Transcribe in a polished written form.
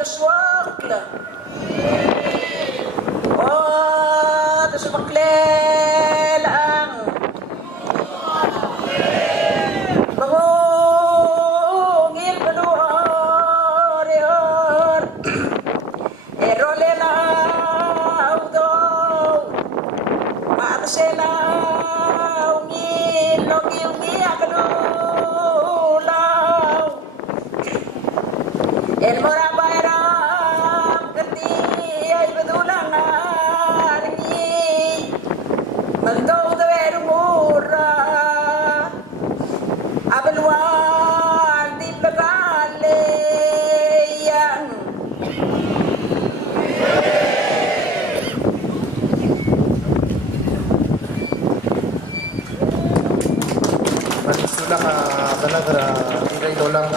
تشواق له تشواق ليل بغوغ البدوار يار الروليلا ودو ما تشيلا وني لوكي وني أكدولا المرا بايرام كتي أي بدولا نارني ملتو دوير مورا أبلوان دي بغاليان Manisula ka talaga, hindi kayo lang